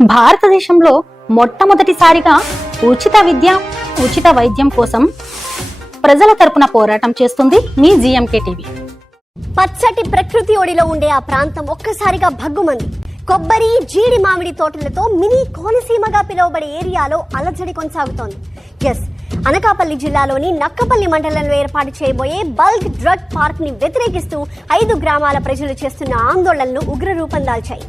భారతదేశంలో మొట్టమొదటిసారిగా ఉచిత విద్య, ఉచిత వైద్యం కోసం ప్రజల తరపున పోరాటం చేస్తుంది మీ జీఎంకే టీవీ. పచ్చటి ప్రకృతి ఒడిలో ఉండే ఆ ప్రాంతం ఒక్కసారిగా భగ్గుమంది. కొబ్బరి, జీడి, మామిడి తోటలతో మినీ కోనసీమగా పిలువబడే ఏరియాలో అలజడి కొనసాగుతోంది. అనకాపల్లి జిల్లాలోని నక్కపల్లి మండలంలో ఏర్పాటు చేయబోయే బల్క్ డ్రగ్ పార్క్ ని వ్యతిరేకిస్తూ 5 గ్రామాల ప్రజలు చేస్తున్న ఆందోళనలు ఉగ్రరూపం దాల్చాయి.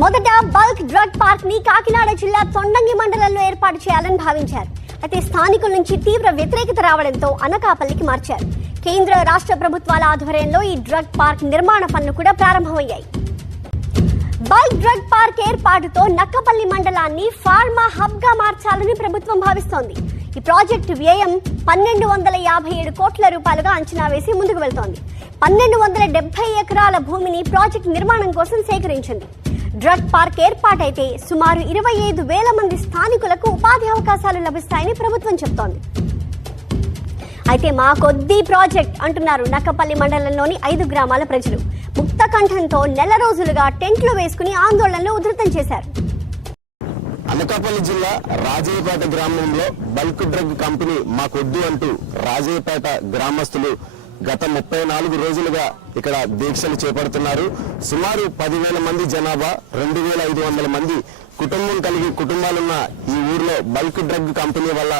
మొదట బల్క్ డ్రగ్ పార్క్ ని కాకినాడ జిల్లా తొండంగి మండలంలో ఏర్పాటు చేయాలని భావించారు. అయితే స్థానికుల నుంచి తీవ్ర వ్యతిరేకత రావడంతో అనకాపల్లికి మార్చారు. కేంద్ర, రాష్ట్ర ప్రభుత్వాల ఆధ్వర్యంలో ఈ డ్రగ్ పార్క్ నిర్మాణ పనులు కూడా ప్రారంభమయ్యాయి. బల్క్ డ్రగ్ పార్క్ ఏర్పాటుతో నక్కపల్లి మండలాన్ని ఫార్మా హబ్ గా మార్చాలని ప్రభుత్వం భావిస్తోంది. ఈ ప్రాజెక్టు వ్యయం 1257 కోట్ల రూపాయలుగా అంచనా వేసి ముందుకు వెళ్తోంది. 1270 ఎకరాల భూమిని ప్రాజెక్టు నిర్మాణం కోసం సేకరించింది. డ్రగ్ పార్క్ ఏర్పాటైతే సుమారు 25,000 మంది స్థానికులకు ఉపాధి అవకాశాలు లభిస్తాయని ప్రభుత్వం చెబుతోంది. అయితే మా కొద్ది ప్రాజెక్ట్ అంటున్నారు నక్కపల్లి మండలంలోని 5 గ్రామాల ప్రజలు. ముక్త కంఠంతో నెల రోజులుగా టెంట్లు వేసుకుని ఆందోళనలు ఉధృతం చేశారు. అనకాపల్లి జిల్లా రాజయ్యపేట గ్రామంలో బల్క్ డ్రగ్ కంపెనీ మాకొద్దు అంటూ రాజయ్యపేట గ్రామస్తులు గత 34 రోజులుగా ఇక్కడ దీక్షలు చేపడుతున్నారు. సుమారు 10,000 మంది జనాభా, 2,500 మంది కుటుంబాలున్న ఈ ఊర్లో బల్క్ డ్రగ్ కంపెనీ వల్ల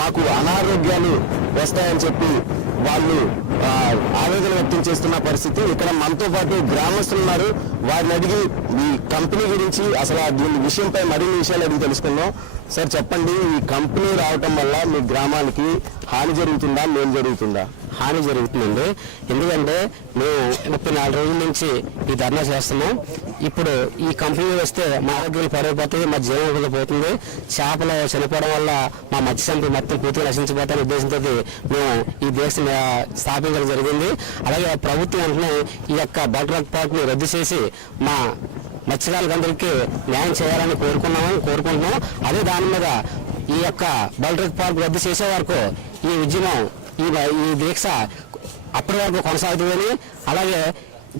మాకు అనారోగ్యాలు వస్తాయని చెప్పి వాళ్ళు ఆవేదన వ్యక్తం చేస్తున్న పరిస్థితి. ఇక్కడ మనతో పాటు గ్రామస్తులు ఉన్నారు. వారిని అడిగి ఈ కంపెనీ గురించి, అసలు దీని విషయంపై మరిన్ని విషయాలు అడిగి తెలుసుకుందాం. సార్ చెప్పండి, ఈ కంపెనీ రావటం వల్ల మీ గ్రామానికి హాని జరుగుతుందా, మేలు జరుగుతుందా? హాని జరుగుతుందండి. ఎందుకంటే మేము 34 రోజుల నుంచి ఈ ధర్నా చేస్తున్నాం. ఇప్పుడు ఈ కంపెనీ వస్తే మా ఆరోగ్యాలు పడిపోతుంది, మా జీవనం పోతుంది. చేపలు చనిపోవడం వల్ల మా మత్స్య సంపద మొత్తం పూర్తిగా నశించిపోతానే ఉద్దేశంతో మేము ఈ దేశం స్థాపించడం జరిగింది. అలాగే ప్రభుత్వం వెంటనే ఈ యొక్క బల్క్ డ్రగ్ పార్క్ని రద్దు చేసి మా మత్స్యకారులందరికీ న్యాయం చేయాలని కోరుకుంటున్నాం. అదే దాని మీద ఈ యొక్క బల్క్ డ్రగ్ పార్క్ రద్దు చేసే వరకు ఈ ఉద్యమం, ఈ దీక్ష అప్పటి వరకు కొనసాగుతుందని, అలాగే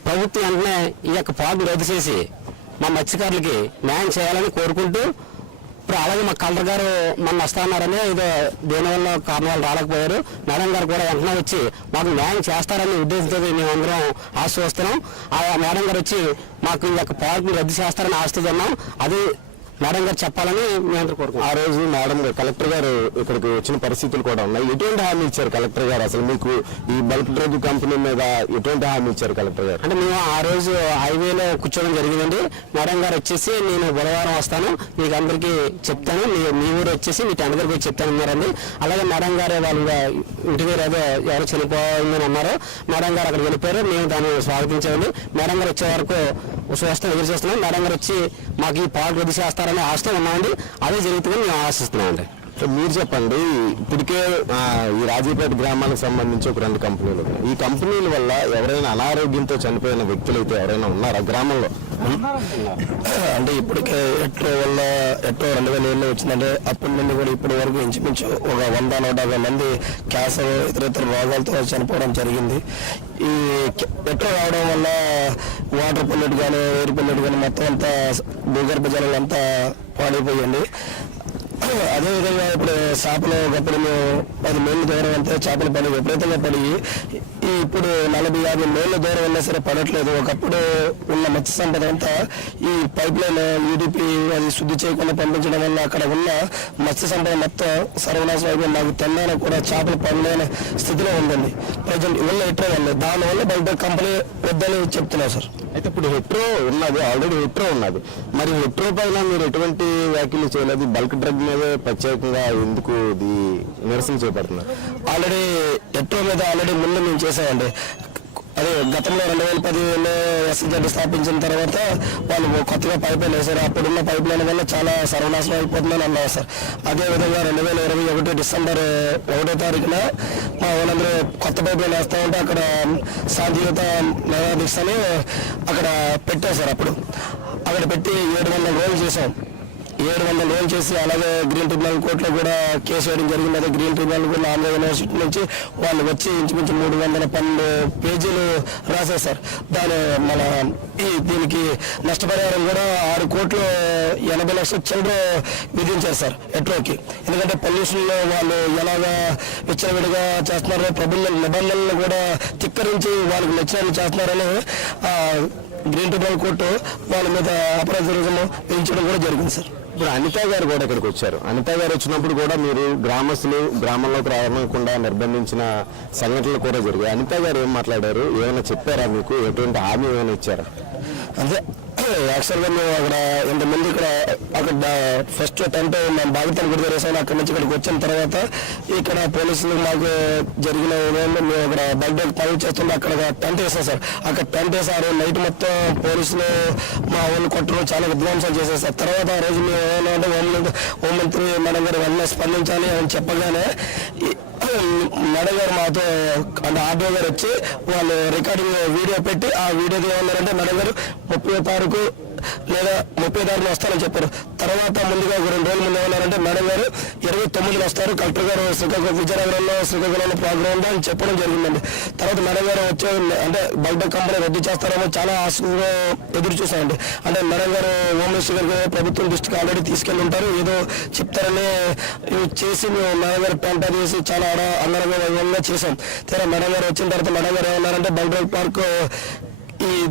ప్రభుత్వం వెంటనే ఈ యొక్క పార్క్ రద్దు చేసి మా మత్స్యకారులకి న్యాయం చేయాలని కోరుకుంటూ, ఇప్పుడు అలాగే మా కలెక్టర్ గారు మొన్న వస్తారని ఏదో దేనివల్ల కారణాలు రాలేకపోయారు. మేడం గారు కూడా వెంటనే వచ్చి మాకు న్యాయం చేస్తారనే ఉద్దేశంతో మేమందరం ఆశిస్తున్నాం. ఆ మేడం గారు వచ్చి మాకు ఈ యొక్క పార్క్ని రద్దు చేస్తారని ఆశిస్తున్నాం. అది మేడం గారు చెప్పాలని మేము కోరుకుంటాం. ఆ రోజు మేడం కలెక్టర్ గారు ఇక్కడికి వచ్చిన పరిస్థితులు కూడా ఉన్నాయి. ఎటువంటి హామీ ఇచ్చారు కలెక్టర్ గారు? అసలు మీకు ఈ బల్క్ డ్రగ్ కంపెనీ మీద ఎటువంటి హామీ ఇచ్చారు కలెక్టర్ గారు? అంటే మేము ఆ రోజు హైవేలో కూర్చోవడం జరిగిందండి. మేడం గారు వచ్చేసి నేను బుధవారం వస్తాను, మీకు అందరికీ చెప్తాను, మీ ఊరు వచ్చేసి మీ టెంట్ దగ్గరికి వచ్చి చెప్తానన్నారండి. అలాగే మేడం గారు వాళ్ళ ఇంటి దగ్గర ఏదో ఎవరు చనిపోయిందని అన్నారు. మేడం గారు అక్కడికి వెళ్ళిపోయారు. మేము దాన్ని స్వాగతించామండి. మేడం గారు వచ్చే వరకు ఎదురు చూస్తున్నాం. మేడం గారు వచ్చి మాకు ఈ పార్క్ రద్దు చేస్తారని ఆశతో ఉన్నామండి. అదే జరుగుతుందని మేము ఆశిస్తున్నామండి. మీరు చెప్పండి, ఇప్పటికే ఈ రాజీపేట గ్రామానికి సంబంధించి ఒక 2 కంపెనీలు ఉన్నాయి. ఈ కంపెనీల వల్ల ఎవరైనా అనారోగ్యంతో చనిపోయిన వ్యక్తులు అయితే ఎవరైనా ఉన్నారా గ్రామంలో? అంటే ఇప్పటికే ఎట్రో 2007 వచ్చిందంటే అప్పటి నుండి కూడా ఇప్పటి వరకు ఇంచుమించు ఒక 100-150 మంది క్యాన్సర్, ఇతర రోగాలతో చనిపోవడం జరిగింది. ఈ ఎట్రో రావడం వల్ల వాటర్ పొల్యూట్ కానీ, ఎయిర్ పొల్యూట్ కానీ మొత్తం అంతా భూగర్భ జలాలు అంతా పాడైపోయండి. అదేవిధంగా ఇప్పుడు చేపలు ఒకప్పుడు 10 మైళ్ళ దూరం వెళ్తే చేపలు పడి విపరీతంగా పడి ఇప్పుడు 40-50 మైళ్ళ దూరం వెళ్ళినా సరే పడట్లేదు. ఒకప్పుడు ఉన్న మత్స్య సంపద అంతా ఈ పైప్ లైన్ యూడిపి అది శుద్ధి చేయకుండా పంపించడం వల్ల అక్కడ ఉన్న మత్స్య సంపద మొత్తం సర్వనాశనం అయిపోయి మాకు తినడానికి కూడా చేపలు పడలేని స్థితిలో ఉందండి ప్రజెంట్. ఇవల్ల హెట్రో వల్ల, దానివల్ల బయట కంపెనీ వద్దని చెప్తున్నారు సార్. అయితే ఇప్పుడు హెట్రో ఉన్నది, ఆల్రెడీ హెట్రో ఉన్నది. మరి హెట్రో పైన మీరు ఎటువంటి వ్యాఖ్యలు చేయలేదు? బల్క్ డ్రగ్ మీద ప్రత్యేకంగా ఎందుకు నిరసన చేపడుతున్నారు? ఆల్రెడీ హెట్రో మీద ముందు మేము చేసామండి. అదే గతంలో 2010లో ఎస్ఎస్జెడ్ స్థాపించిన తర్వాత వాళ్ళు కొత్తగా పైప్ లైన్ వేశారు. అప్పుడున్న పైప్ లైన్ వల్ల చాలా సర్వనాశనం అయిపోతుందని అన్నారు సార్. అదేవిధంగా 2021 డిసెంబర్ 1వ తారీఖున మా వాళ్ళందరూ కొత్త పైప్ లైన్ వేస్తూ ఉంటే అక్కడ శాంతియుత నిరాదీక్షని అక్కడ పెట్టారు సార్. అప్పుడు అక్కడ పెట్టి 700 రోజులు చేసాం. 700 రోజులు చేసి అలాగే గ్రీన్ ట్రిబ్యునల్ కోర్టులో కూడా కేసు వేయడం జరిగింది. అదే గ్రీన్ ట్రిబ్యునల్ కూడా ఆంధ్ర యూనివర్సిటీ నుంచి వాళ్ళు వచ్చి ఇంచుమించు 312 పేజీలు రాశారు సార్. మన దీనికి నష్టపరిహారం కూడా 6,80,00,000 చిల్లర విధించారు సార్ ఎట్లోకి. ఎందుకంటే పొల్యూషన్లో వాళ్ళు ఎలాగా విచ్చలవిడిగా చేస్తున్నారో ప్రభుత్వ నిబంధనలను కూడా తిక్కరించి వాళ్ళకి నచ్చినట్లు చేస్తున్నారని గ్రీన్ ట్రిబ్యునల్ కోర్టు వాళ్ళ మీద అపరాధ రుజువు విధించడం కూడా జరిగింది సార్. ఇప్పుడు అనిత గారు కూడా ఇక్కడికి వచ్చారు. అనిత గారు వచ్చినప్పుడు కూడా మీరు గ్రామస్తులు గ్రామంలోకి రావకుండా నిర్బంధించిన సంఘటనలు కూడా జరిగాయి. అనిత గారు ఏం మాట్లాడారు, ఏమైనా చెప్పారా మీకు, ఎటువంటి హామీ ఏమైనా ఇచ్చారా? అదే యాక్చువల్గా మేము ఇంతమంది అక్కడ ఫస్ట్ టెంట్ మేము బాధితులు గుడి తెరేసాను. అక్కడి నుంచి ఇక్కడికి వచ్చిన తర్వాత ఇక్కడ పోలీసులు మాకు జరిగిన మేము అక్కడ బయట పనులు చేస్తుంటే అక్కడ టెంట్ వేసాం సార్. అక్కడ టెంట్ వేసారు. నైట్ మొత్తం పోలీసులు మా వాళ్ళు కొట్టడం చాలా విధ్వంసాలు చేసేసారు. తర్వాత ఆ రోజు మేము ఏమంటే హోంమంత్రి మేడం గారు వెంటనే స్పందించాలి అని చెప్పగానే మేడం గారు మాతో అంటే ఆర్డీఓ గారు వచ్చి వాళ్ళు రికార్డింగ్ వీడియో పెట్టి ఆ వీడియో ఏమన్నారంటే మేడం గారు 30వ తారీఖు లేదా 30వ తారీఖున వస్తారని చెప్పారు. తర్వాత ముందుగా 2 రోజుల ముందు ఏమన్నారంటే మేడం గారు 29న వస్తారు, కలెక్టర్ గారు విజయనగరంలో శ్రీకాకుళంలో ప్రోగ్రామ్ ఉందా అని చెప్పడం జరిగిందండి. తర్వాత మేడం గారు వచ్చే అంటే బయట కంపెనీ రద్దు చేస్తారేమో చాలా ఆశగా ఎదురు చూసామండి. అంటే మేడం గారు హోమ్ మినిస్టర్ గారు ప్రభుత్వం దృష్టికి ఆల్రెడీ తీసుకెళ్ళి ఉంటారు, ఏదో చెప్తారని చేసి మేము మేడం గారు పెంట చేసి చాలా అంగరంగంగా చేసాం. తీరా మేడం గారు వచ్చిన తర్వాత మేడం గారు ఏమన్నారంటే బల్క్ పార్క్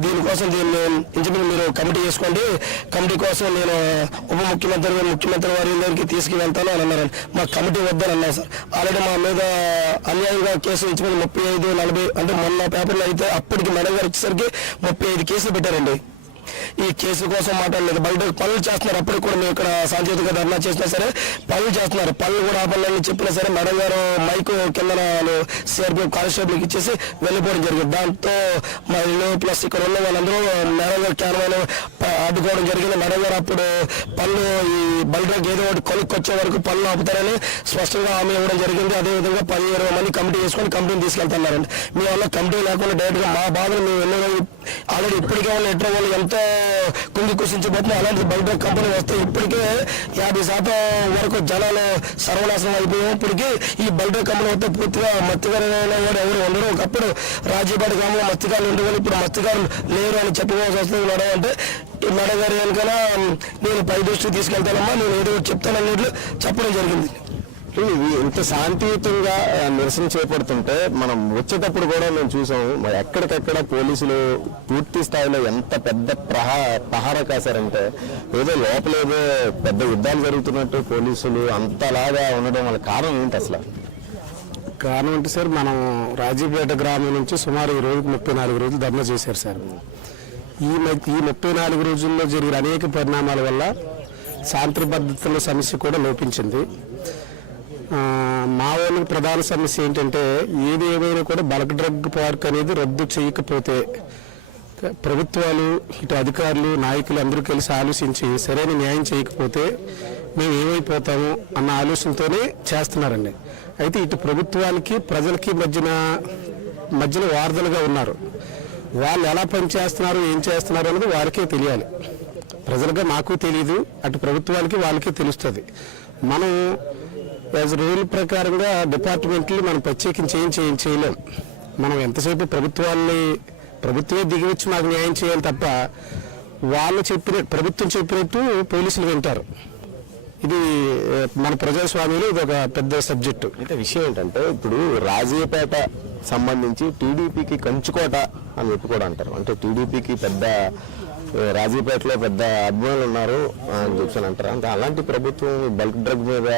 దీనికోసం దీన్ని ఇంజనీర్ మీరు కమిటీ చేసుకోండి, కమిటీ కోసం నేను ముఖ్యమంత్రి వారి దగ్గరికి తీసుకువెళ్తాను అని అన్నారండి. మా కమిటీ వద్దని అన్నారు సార్. ఆల్రెడీ మా మీద అన్యాయంగా కేసు ఇంచుమించు 35, 40 అంటే మొన్న పేపర్లో అయితే అప్పటికి మేడం గారు వచ్చేసరికి 35 కేసులు పెట్టారండి. ఈ కేసు కోసం మాట్లాడలేదు. బయట పనులు చేస్తున్నారు. అప్పుడు కూడా మేము ఇక్కడ సాంకేతిక ధర్నా చేసినా సరే పనులు చేస్తున్నారు. పనులు కూడా ఆపలని చెప్పినా సరే మేడం గారు మైక్ కింద సిఆర్పిఎఫ్ కానిస్టేబుల్కి ఇచ్చేసి వెళ్ళిపోవడం జరిగింది. దాంతో మా ఇల్లు ప్లస్ ఇక్కడ ఉన్న వాళ్ళందరూ మేడం గారు క్యాన్వాన్ అడ్డుకోవడం జరిగింది. మేడం గారు అప్పుడు పనులు ఈ బల్డ్రాక్ ఏదో ఒకటి కొనుక్కొచ్చే వరకు పనులు ఆపుతారని స్పష్టంగా హామీ ఇవ్వడం జరిగింది. అదేవిధంగా 10-20 మంది కమిటీ చేసుకొని కంపెనీని తీసుకెళ్తున్నారండి. మీ వల్ల కమిటీ లేకుండా డైరెక్ట్గా మా బాధలు మేము ఎన్నో ఆల్రెడీ ఇప్పటికే ఉన్న ఎట్లా వాళ్ళు ఎంతో కుంగి కుసించిపోతుంది. అలాంటి బయట కంపెనీ వస్తే ఇప్పటికే 50% వరకు జనాలు సర్వనాశనం అయిపోయాం. ఇప్పటికీ ఈ బయట కంపెనీ వస్తే పూర్తిగా మత్స్యకారులు ఎవరు ఉండరు. ఒకప్పుడు రాజీపేట గ్రామంలో మత్స్యకారులు ఉండేవాళ్ళు, ఇప్పుడు మత్స్యకారులు లేరు అని చెప్పుకోవాల్సి వస్తుంది. మేడం అంటే మేడం గారు వెనకాల నేను పై దృష్టికి తీసుకెళ్తానమ్మా, నేను ఏదో చెప్తానన్నట్లు చెప్పడం జరిగింది. ఇవి ఇంత శాంతియుతంగా నిరసన చేపడుతుంటే మనం వచ్చేటప్పుడు కూడా మేము చూసాము, మరి ఎక్కడికక్కడ పోలీసులు పూర్తి స్థాయిలో ఎంత పెద్ద పహారా కాశారంటే ఏదో లోపలేదో పెద్ద యుద్ధాలు జరుగుతున్నట్టు పోలీసులు అంతలాగా ఉండడం వల్ల కారణం ఏంటి అసలు? కారణం అంటే సార్, మనం రాజీపేట గ్రామం నుంచి సుమారు ఈ రోజుకి 34 రోజులు ధర్నా చేశారు సార్. ఈ 34 రోజుల్లో జరిగిన అనేక పరిణామాల వల్ల శాంతి భద్రతల సమస్య కూడా లోపించింది. మా వాళ్ళకి ప్రధాన సమస్య ఏంటంటే ఏది ఏమైనా కూడా బల్క్ డ్రగ్ పార్క్ అనేది రద్దు చేయకపోతే ప్రభుత్వాలు ఇటు అధికారులు నాయకులు అందరూ కలిసి ఆలోచించి సరైన న్యాయం చేయకపోతే మేము ఏమైపోతాము అన్న ఆలోచనతోనే చేస్తున్నారండి. అయితే ఇటు ప్రభుత్వాలకి ప్రజలకి మధ్యలో వారధులుగా ఉన్నారు. వాళ్ళు ఎలా పనిచేస్తున్నారు, ఏం చేస్తున్నారు అనేది వారికే తెలియాలి. ప్రజలుగా మాకు తెలియదు, అటు ప్రభుత్వాలకి వాళ్ళకే తెలుస్తుంది. మనం యాజ్ రూల్ ప్రకారంగా డిపార్ట్మెంట్లు మనం ప్రత్యేకించి ఏం చేయలేం. మనం ఎంతసేపు ప్రభుత్వమే దిగివచ్చి మాకు న్యాయం చేయాలి తప్ప ప్రభుత్వం చెప్పినట్టు పోలీసులు వింటారు. ఇది మన ప్రజాస్వామ్యంలో ఇది ఒక పెద్ద సబ్జెక్టు. అయితే విషయం ఏంటంటే ఇప్పుడు రాజీపేట సంబంధించి టీడీపీకి కంచుకోట అని చెప్పి కూడా అంటారు. అంటే టీడీపీకి పెద్ద రాజీపేటలో పెద్ద అభిమానులు ఉన్నారు అని చెప్పి అంటారు. అంటే అలాంటి ప్రభుత్వం బల్క్ డ్రగ్ మీద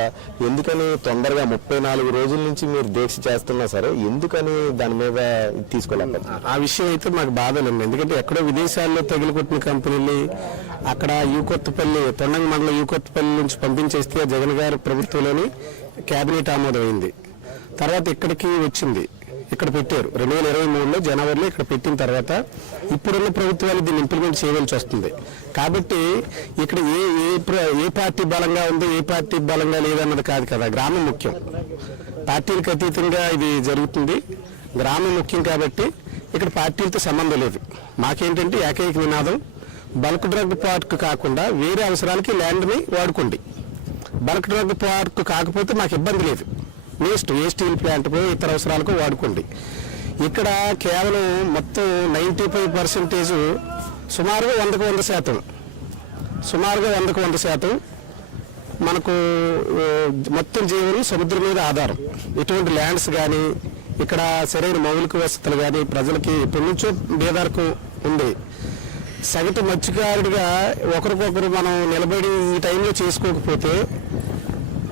ఎందుకని తొందరగా 34 రోజుల నుంచి మీరు దీక్ష చేస్తున్నా సరే ఎందుకని దాని మీద తీసుకోలేదు? ఆ విషయం అయితే మాకు బాధలేదు. ఎందుకంటే ఎక్కడో విదేశాల్లో తగిలికొట్టిన కంపెనీలు అక్కడ యూకొత్తపల్లి తొండంగి మండలం యూకొత్తపల్లి నుంచి పంపించేస్తే జగన్ గారి ప్రభుత్వంలోని కేబినెట్ ఆమోదం అయింది. తర్వాత ఇక్కడికి వచ్చింది, ఇక్కడ పెట్టారు 2023లో జనవరిలో ఇక్కడ పెట్టిన తర్వాత ఇప్పుడున్న ప్రభుత్వాలు దీన్ని ఇంప్లిమెంట్ చేయవలసి వస్తుంది. కాబట్టి ఇక్కడ ఏ పార్టీ బలంగా ఉంది, ఏ పార్టీ బలంగా లేదన్నది కాదు కదా, గ్రామం ముఖ్యం. పార్టీలకు అతీతంగా ఇది జరుగుతుంది, గ్రామం ముఖ్యం. కాబట్టి ఇక్కడ పార్టీలతో సంబంధం లేదు. మాకేంటంటే ఏకైక నినాదం బల్క్ డ్రగ్ పార్క్ కాకుండా వేరే అవసరాలకి ల్యాండ్ని వాడుకోండి. బల్క్ డ్రగ్ పార్క్ కాకపోతే మాకు ఇబ్బంది లేదు, ఏ స్టీల్ ప్లాంట్కో ఇతర అవసరాలకు వాడుకోండి. ఇక్కడ కేవలం మొత్తం 95% సుమారుగా 100% మనకు మొత్తం జీవనం సముద్రం మీద ఆధారం. ఎటువంటి ల్యాండ్స్ కానీ ఇక్కడ సరైన మౌలిక వసతులు కానీ ప్రజలకి ఇప్పటి నుంచో బేదారకు ఉంది. సగటు మత్స్యకారుడిగా ఒకరికొకరు మనం నిలబడి ఈ టైంలో చేసుకోకపోతే,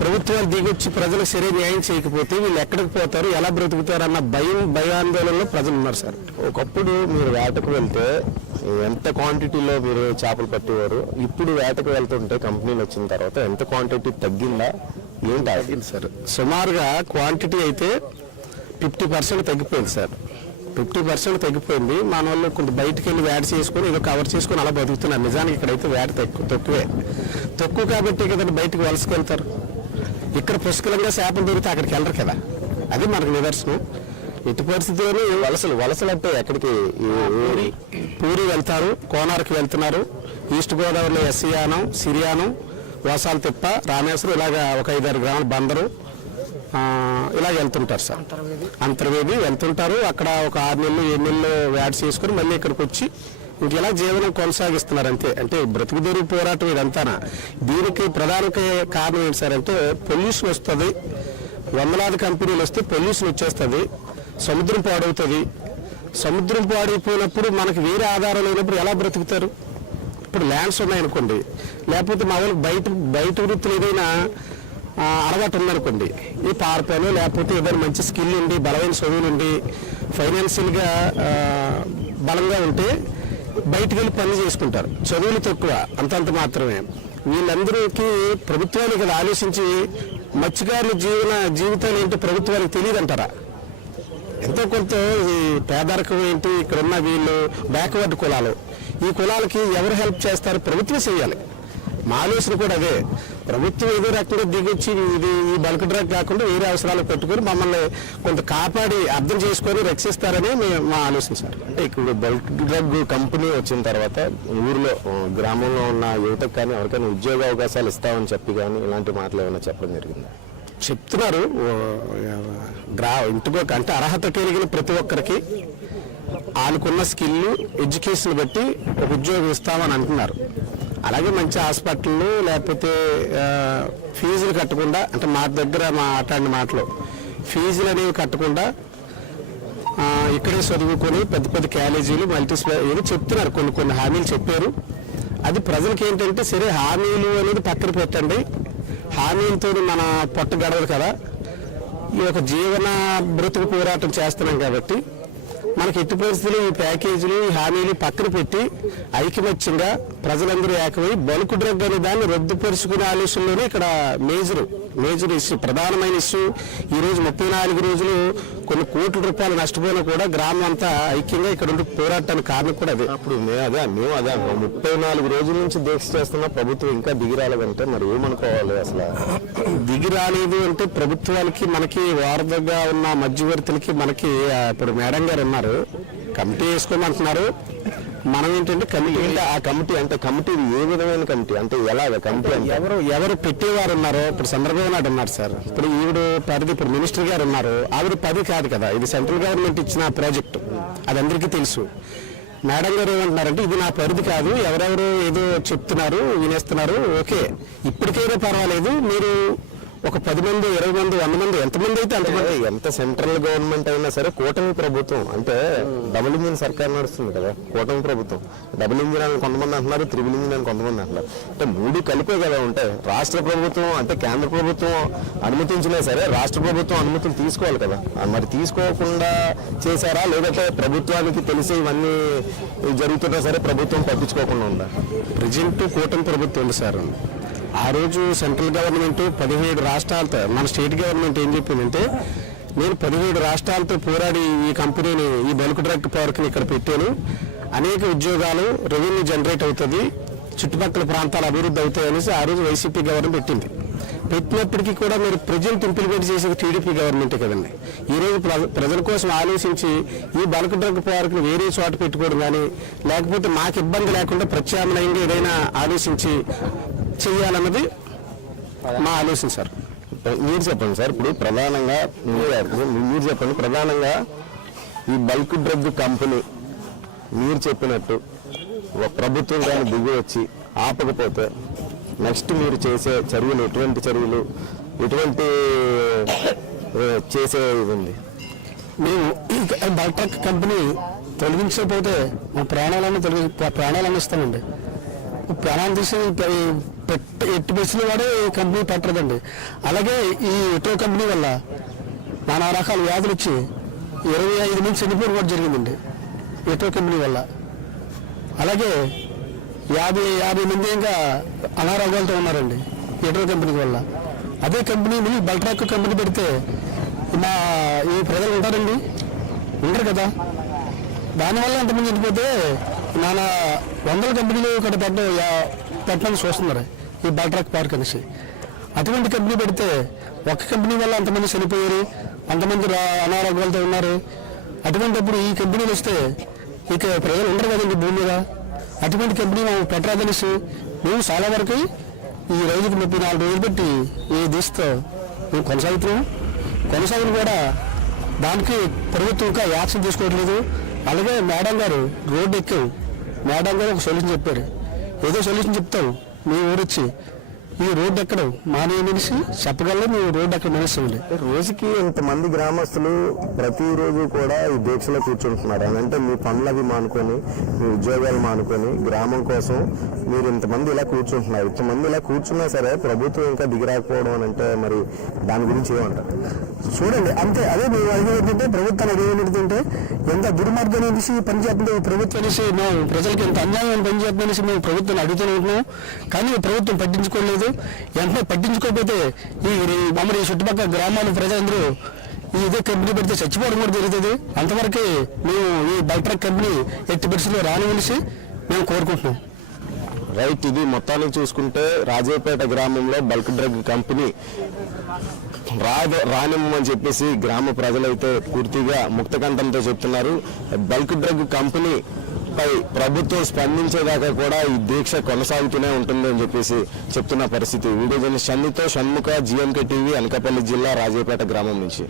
ప్రభుత్వాలు దిగొచ్చి ప్రజలకు సరైన న్యాయం చేయకపోతే వీళ్ళు ఎక్కడికి పోతారు, ఎలా బ్రతుకుతారు అన్న భయాందోళనలో ప్రజలు ఉన్నారు సార్. ఒకప్పుడు మీరు వేటకు వెళ్తే ఎంత క్వాంటిటీలో మీరు చేపలు పట్టేవారు, ఇప్పుడు వేటకు వెళ్తుంటే కంపెనీలు వచ్చిన తర్వాత ఎంత క్వాంటిటీ తగ్గిందా ఏంటి? తగ్గింది సార్. సుమారుగా క్వాంటిటీ అయితే 50% తగ్గిపోయింది సార్. 50% తగ్గిపోయింది. మన వాళ్ళు కొంత బయటకు వెళ్ళి వేట చేసుకొని ఏదో కవర్ చేసుకొని అలా బతుకుతున్నారు. నిజానికి ఇక్కడైతే వేట తక్కువ కాబట్టి కదండి బయటకు వలసకెళ్తారు. ఇక్కడ పుష్కలంగా చేపలు దొరికితే అక్కడికి వెళ్ళరు కదా, అది మనకు నిదర్శనం. ఎట్టి పరిస్థితుల్లోనే వలసలు అంటే ఎక్కడికి? పూరి వెళ్తారు, కోనార్కి వెళ్తున్నారు, ఈస్ట్ గోదావరిలో ఎస్సీయానం, సిరియానం, వాసాల తిప్ప, రామేశ్వరం, ఇలాగా ఒక 5-6 గ్రామాల బందరు ఇలా వెళ్తుంటారు సార్. అంతర్వేది వెళ్తుంటారు. అక్కడ ఒక 6 నెలలు 7 నెలలు వేట చేసుకుని మళ్ళీ ఇక్కడికి వచ్చి ఇంకెలా జీవనం కొనసాగిస్తున్నారు అంతే. అంటే బ్రతుకు తెరువు పోరాటం ఇదంతానా. దీనికి ప్రధాన కారణం ఏంటి సార్ అంటే పొల్యూషన్ వస్తుంది. వందలాది కంపెనీలు వస్తే పొల్యూషన్ వచ్చేస్తుంది, సముద్రం పాడవుతుంది. సముద్రం పాడైపోయినప్పుడు మనకి వేరే ఆధారం లేనప్పుడు ఎలా బ్రతుకుతారు? ఇప్పుడు ల్యాండ్స్ ఉన్నాయనుకోండి, లేకపోతే మా వాళ్ళకి బయట వృత్తులు ఏదైనా అలవాటు ఉందనుకోండి, ఈ పార్పేనో లేకపోతే ఏదైనా మంచి స్కిల్ ఉండి బలమైన చదువులు ఉండి ఫైనాన్షియల్గా బలంగా ఉంటే బయటకు వెళ్ళి పనులు చేసుకుంటారు. చదువులు తక్కువ, అంతంత మాత్రమే. వీళ్ళందరికీ ప్రభుత్వాలు ఇక్కడ ఆలోచించి మత్స్యకారుల జీవితాలు ఏంటో ప్రభుత్వానికి తెలియదు అంటారా? ఎంతో కొంత ఈ పేదరికం ఏంటి, ఇక్కడ ఉన్న వీళ్ళు బ్యాక్వర్డ్ కులాలు, ఈ కులాలకి ఎవరు హెల్ప్ చేస్తారు? ప్రభుత్వం చేయాలి. మా ఆలోచన కూడా అదే. ప్రభుత్వం ఏదో రకంగా దిగొచ్చి ఇది ఈ బల్క్ డ్రగ్ కాకుండా వేరే అవసరాలు పెట్టుకొని మమ్మల్ని కొంత కాపాడి అర్థం చేసుకొని రక్షిస్తారని మా ఆలోచన సార్. అంటే ఇప్పుడు బల్క్ డ్రగ్ కంపెనీ వచ్చిన తర్వాత ఊరిలో గ్రామంలో ఉన్న యువతకు కానీ ఎవరికైనా ఉద్యోగ అవకాశాలు ఇస్తామని చెప్పి కానీ ఇలాంటి మాటలు ఏమైనా చెప్పడం జరిగిందా? చెప్తున్నారు. ఇంటికో అంటే అర్హత కలిగిన ప్రతి ఒక్కరికి వాళ్ళకున్న స్కిల్ ఎడ్యుకేషన్ బట్టి ఒక ఉద్యోగం ఇస్తామని అంటున్నారు. అలాగే మంచి హాస్పిటళ్ళు లేకపోతే ఫీజులు కట్టకుండా, అంటే మా దగ్గర మాట్లాడిన మాటలు ఫీజులు అనేవి కట్టకుండా ఇక్కడే చదువుకొని పెద్ద కాలేజీలు ఏదో చెప్తున్నారు. కొన్ని హామీలు చెప్పారు. అది ప్రజలకి ఏంటంటే సరే హామీలు అనేది పక్కన పెట్టండి, హామీలతో మన పొట్ట గడవదు కదా, ఈ ఒక జీవన బ్రతుకు పోరాటం చేస్తున్నాం కాబట్టి మనకి ఎట్టి పరిస్థితులు ఈ ప్యాకేజీలు ఈ హామీలు పక్కన పెట్టి ఐకమత్యంగా ప్రజలందరూ ఏకమై బల్క్ డ్రగ్ అనే దాన్ని రద్దుపరుచుకునే ఆలోచనలోనే ఇక్కడ మేజర్ ఇష్యూ, ప్రధానమైన ఇష్యూ. ఈరోజు 34 రోజులు కొన్ని కోట్ల రూపాయలు నష్టపోయినా కూడా గ్రామం అంతా ఐక్యంగా ఇక్కడ ఉండి పోరాటానికి కారణం కూడా అదే. అప్పుడు మేము అదే 34 రోజుల నుంచి దీక్ష చేస్తున్న ప్రభుత్వం ఇంకా దిగి రాలేదంటే మరి ఏమనుకోవాలి? అసలు దిగి రాలేదు అంటే ప్రభుత్వాలకి మనకి వారధంగా ఉన్న మధ్యవర్తులకి మనకి ఇప్పుడు మేడం గారు ఉన్నారు, కమిటీ వేసుకోమంటున్నారు. మనం ఏంటంటే కమిటీ అంటే ఆ కమిటీ అంటే కమిటీ ఏ విధమైన కమిటీ అంటే ఎలాగ కమిటీ అంటే ఎవరు పెట్టేవారు ఉన్నారో ఇప్పుడు చంద్రబాబు నాయుడు ఉన్నారు సార్. ఇప్పుడు ఈవిడ పరిధి, ఇప్పుడు మినిస్టర్ గారు ఉన్నారు, ఆవిడ పది కాదు కదా, ఇది సెంట్రల్ గవర్నమెంట్ ఇచ్చిన ప్రాజెక్టు, అది అందరికీ తెలుసు. మేడం గారు ఏమంటున్నారంటే ఇది నా పరిధి కాదు, ఎవరెవరు ఏదో చెప్తున్నారు వినేస్తున్నారు, ఓకే ఇప్పటికైనా పర్వాలేదు, మీరు ఒక 10 మంది 20 మంది 100 మంది ఎంతమంది అయితే అంతమంది. ఎంత సెంట్రల్ గవర్నమెంట్ అయినా సరే కూటమి ప్రభుత్వం అంటే డబుల్ ఇంజిన్ సర్కార్ నడుస్తుంది కదా, కూటమి ప్రభుత్వం. డబుల్ ఇంజిన్ అని కొంతమంది అంటున్నారు, త్రిబుల్ ఇంజిన్ అని కొంతమంది అంటున్నారు. అంటే 3 కలిపే కదా ఉంటాయి. రాష్ట్ర ప్రభుత్వం అంటే కేంద్ర ప్రభుత్వం అనుమతించినా సరే రాష్ట్ర ప్రభుత్వం అనుమతులు తీసుకోవాలి కదా, మరి తీసుకోకుండా చేశారా లేదంటే ప్రభుత్వానికి తెలిసి ఇవన్నీ జరుగుతున్నా సరే ప్రభుత్వం పట్టించుకోకుండా ఉందా? ప్రజెంట్ కూటమి ప్రభుత్వం ఉంది సార్. ఆ రోజు సెంట్రల్ గవర్నమెంట్ 17 రాష్ట్రాలతో, మన స్టేట్ గవర్నమెంట్ ఏం చెప్పిందంటే నేను 17 రాష్ట్రాలతో పోరాడి ఈ కంపెనీని, ఈ బల్క్ డ్రగ్ పార్క్ని ఇక్కడ పెట్టాను, అనేక ఉద్యోగాలు రెవెన్యూ జనరేట్ అవుతుంది, చుట్టుపక్కల ప్రాంతాలు అభివృద్ధి అవుతాయి అనేసి ఆ రోజు వైసీపీ గవర్నమెంట్ పెట్టింది. పెట్టినప్పటికీ కూడా మీరు ప్రజెంట్ ఇంప్లిమెంట్ చేసేది టీడీపీ గవర్నమెంటే కదండి. ఈరోజు ప్రజల కోసం ఆలోచించి ఈ బల్క్ డ్రగ్ పార్క్ని వేరే చోట పెట్టుకోవడం కానీ, లేకపోతే మాకు ఇబ్బంది లేకుండా ప్రత్యామ్నాయంగా ఏదైనా ఆలోచించి చేయాలన్నది మా ఆలోచన సార్. మీరు చెప్పండి సార్, ఇప్పుడు ప్రధానంగా మీరు చెప్పండి, ప్రధానంగా ఈ బల్క్ డ్రగ్ కంపెనీ మీరు చెప్పినట్టు ప్రభుత్వం కానీ దిగి వచ్చి ఆపకపోతే నెక్స్ట్ మీరు చేసే చర్యలు ఎటువంటి చర్యలు, ఎటువంటి చేసే ఉంది? మేము బల్క్ డ్రగ్ కంపెనీ తొలగించకపోతే మా ప్రాణాలను ఇస్తామండి. ప్రాణాలు తీసి ఎట్టి బస్సులు వాడే కంపెనీ పెట్టలేదండి. అలాగే ఈ ఎటో కంపెనీ వల్ల నానా రకాల వ్యాధులు వచ్చి 25 మంది చనిపోవడం కూడా జరిగిందండి ఎటో కంపెనీ వల్ల. అలాగే 50 మంది ఇంకా అనారోగ్యాలతో ఉన్నారండి ఎటో కంపెనీ వల్ల. అదే కంపెనీని బల్క్ డ్రగ్ కంపెనీ పెడితే మా ఈ ప్రజలు ఉంటారండి, ఉండరు కదా. దానివల్ల ఎంతమంది చనిపోతే నానా 100 కంపెనీలు ఇక్కడ పెట్టడానికి చూస్తున్నారు ఈ బల్క్ డ్రగ్ పార్క్ అనేసి. అటువంటి కంపెనీ పెడితే ఒక్క కంపెనీ వల్ల అంతమంది చనిపోయారు, అంతమంది అనారోగ్యాలతో ఉన్నారు. అటువంటిప్పుడు ఈ కంపెనీలు వస్తే ఇక ప్రజలు ఉండరు కదండి భూమి మీద. అటువంటి కంపెనీ మేము పెట్టరాదనేసి మేము చాలా వరకు ఈ రోజుకి 34 రోజులు పెట్టి ఈ దిశతో మేము కొనసాగిన కూడా దానికి ప్రభుత్వం ఇంకా యాక్షన్ తీసుకోవట్లేదు. అలాగే మేడం గారు రోడ్డు ఎక్కాం, మేడం గారు ఒక సొల్యూషన్ చెప్పారు. ఏదో సొల్యూషన్ చెప్తాం, మీ ఊరొచ్చి ఈ రోడ్డు ఎక్కడం మానేసి చెప్పగలరు, మేము రోడ్డు ఎక్కడ మానేస్తామండి. రోజుకి ఇంతమంది గ్రామస్తులు ప్రతిరోజు కూడా ఈ దీక్షలో కూర్చుంటున్నారు అని అంటే మీ పనులవి మానుకొని, మీ ఉద్యోగాలు మానుకొని గ్రామం కోసం మీరు ఇంతమంది ఇలా కూర్చుంటున్నారు. ఇంతమంది ఇలా కూర్చున్నా సరే ప్రభుత్వం ఇంకా దిగిరాకపోవడం అని అంటే మరి దాని గురించి ఏమంటారు? చూడండి, అంతే. అదే మేము అడిగేంటంటే ప్రభుత్వాన్ని అడిగేంటంటే ఎంత దుర్మార్గం అనేసి పనిచేస్తుంది ప్రభుత్వం అనేసి, మేము ప్రజలకు ఎంత అన్యాయం పనిచేస్తుంది అనేసి మేము ప్రభుత్వాన్ని అడుగుతూనే ఉంటున్నాం. కానీ ప్రభుత్వం పట్టించుకోలేదు. వెంటనే పట్టించుకోకపోతే ఈ మమ్మల్ని చుట్టుపక్కల గ్రామాల ప్రజలందరూ ఇదే కంపెనీ పెడితే చచ్చిపోవడం కూడా జరుగుతుంది. అంతవరకు మేము ఈ బల్క్ డ్రగ్ కంపెనీ ఎట్టి పరిస్థితుల్లో రానివలసి మేము కోరుకుంటున్నాం. రైట్, ఇది మొత్తానికి చూసుకుంటే రాజేపేట గ్రామంలో బల్క్ డ్రగ్ కంపెనీ రానిమ్మని చెప్పేసి గ్రామ ప్రజలైతే పూర్తిగా ముక్తకంఠంతో చెప్తున్నారు. బల్క్ డ్రగ్ కంపెనీ పై ప్రభుత్వం స్పందించేదాకా కూడా ఈ దీక్ష కొనసాగుతూనే ఉంటుంది అని చెప్పేసి చెప్తున్న పరిస్థితి. వీడియో జర్నలిస్ట్ షన్నుతో షణ్ముఖ, GMK టీవీ, అనకాపల్లి జిల్లా రాజేపేట గ్రామం నుంచి.